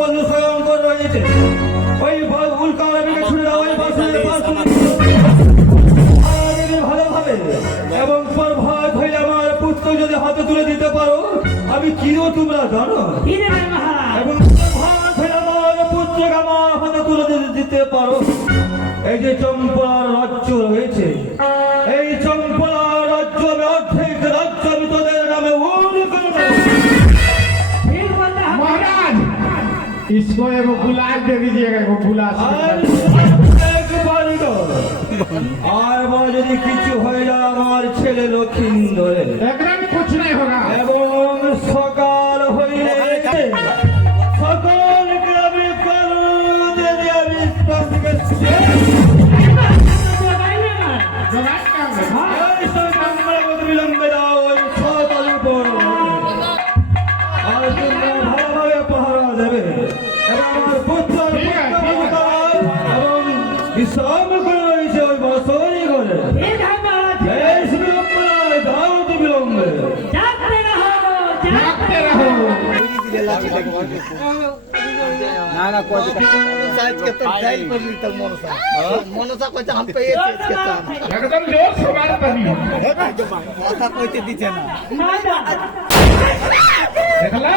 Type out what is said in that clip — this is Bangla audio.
বন্ধু স্বয়ংকর রয়েছে, ওই উল্কাবিকে ছুড়ে দেওয়া ওই বাসনের পাশ ভালোভাবে এবং প্রভাত হয়ে আমার পুত্র যদি হাতে তুলে দিতে পারো, আমি কিও তোমরা জানো, এবং প্রভাত হয়ে আমার পুত্রকে আমার হাতে তুলে দিতে পারো, এই যে চম্পলার রাজ্য রয়েছে, এই চম্পলার রাজ্য আমি অর্ধেক রাজ্য আমি তোদের নামে महाराज इसको एगो गुलाब दे दीजिएगा, एगो गुलाब। আর বা যদি কিছু হয় না আমার ছেলে লক্ষিন্দরে, एकदम कुछ नहीं होगा। এবং সকাল হইলে সকল গ্রামে বিলম্বে দাও ওই সকালের পর, আর তোমরা ভালোভাবে পাহারা দেবে এবং আমার পুত্র এবং বিশ্রাম করে রয়েছে ওই বছরই করে দাও তো বিলম্বে। जागते रहो। না না কই के तो जाइल पर ली तक मनसा कहते हम पे ये चीज के काम एकदम जोर से बात करनी। माथा कहते दीजिए ना देखला